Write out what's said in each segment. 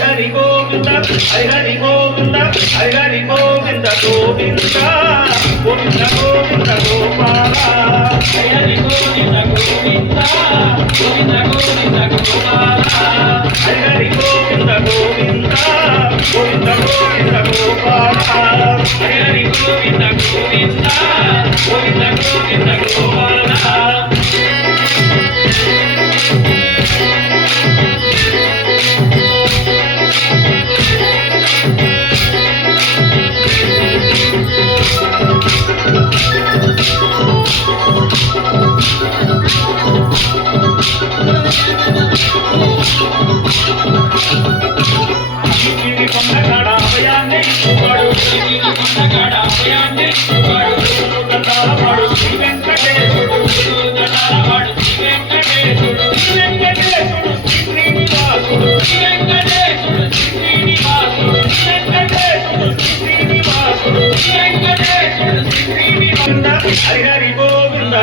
హరి గోవింద హరి గోవింద హరి గోవింద గోవింద గోవింద గోవింద గోపాల హరి గోవింద గోవింద గోవింద గోవింద గోపాల హరి గోవింద గోవింద గోవింద గోవింద గోపాల హరి గోవింద గోవింద గోవింద గోవింద గోపాల హరి హరి గోవింద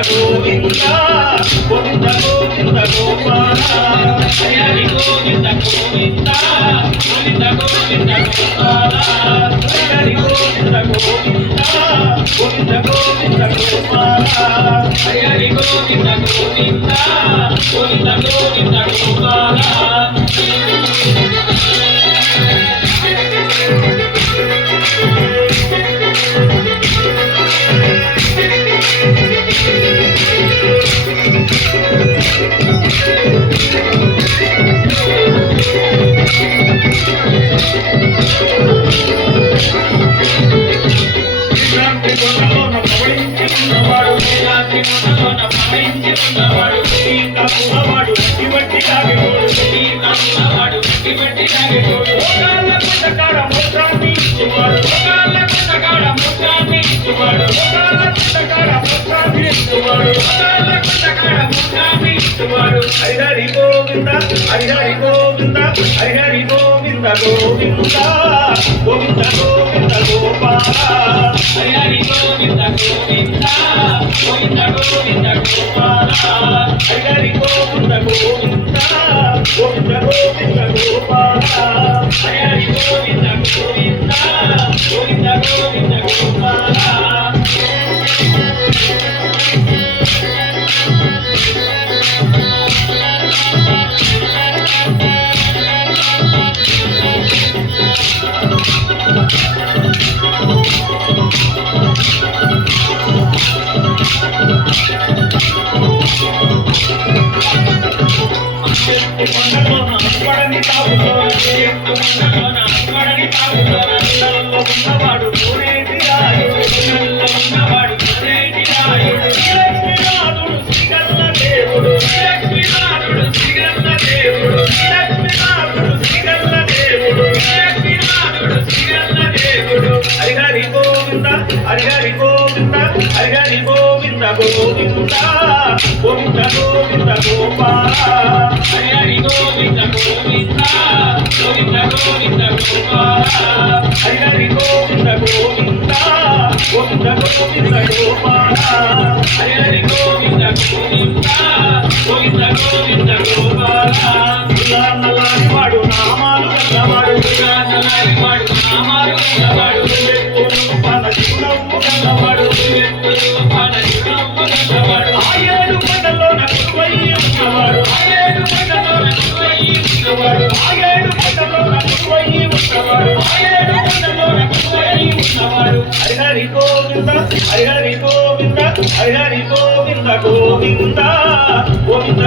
గోవింద గోవింద గోవింద గోపాల హరి హరి గోవింద గోవింద గోవింద గోవింద గోపాల హరి హరి గోవింద గోవింద గోవింద గోవింద గోపాల హరి హరి గోవింద గోవింద గోవింద గోవింద గోపాల హరి హరి గోవింద హరి హరి గోవింద హరి హరి గోవింద గోవింద గోవింద గోవింద గోపాల హరి హరి గోవింద గోవింద గోవింద గోవింద గోపాల హరి హరి గోవింద గోవింద గోవింద గోవింద గోపాల హరి హరి గోవింద గోవింద గోవింద గోవింద గోపాల హరి హరి గోవింద హరి హరి గోవింద గోవింద గోవింద గోవింద గోపాల హరి హరి గోవింద గోవింద గోవింద గోవింద గోపాల హరి హరి గోవింద గోవింద గోవింద గోవింద గోపాల హరి హరి గోవింద గోవింద గోవింద గోవింద గోపాల నల్లాని వాడు నామాలు గల్లవాడు నల్లాని వాడు నామాలు గల్లవాడు ఆయేడు పంటలో నడువయ్యి ఉన్నవాడు ఆయేడు పంటలో నడువయ్యి ఉన్నవాడు ఆయేడు పంటలో నడువయ్యి ఉన్నవాడు ఆయేడు పంటలో నడువయ్యి ఉన్నవాడు హరి హరి గోవింద హరి హరి గోవింద హరి హరి గోవింద గోవింద గోవింద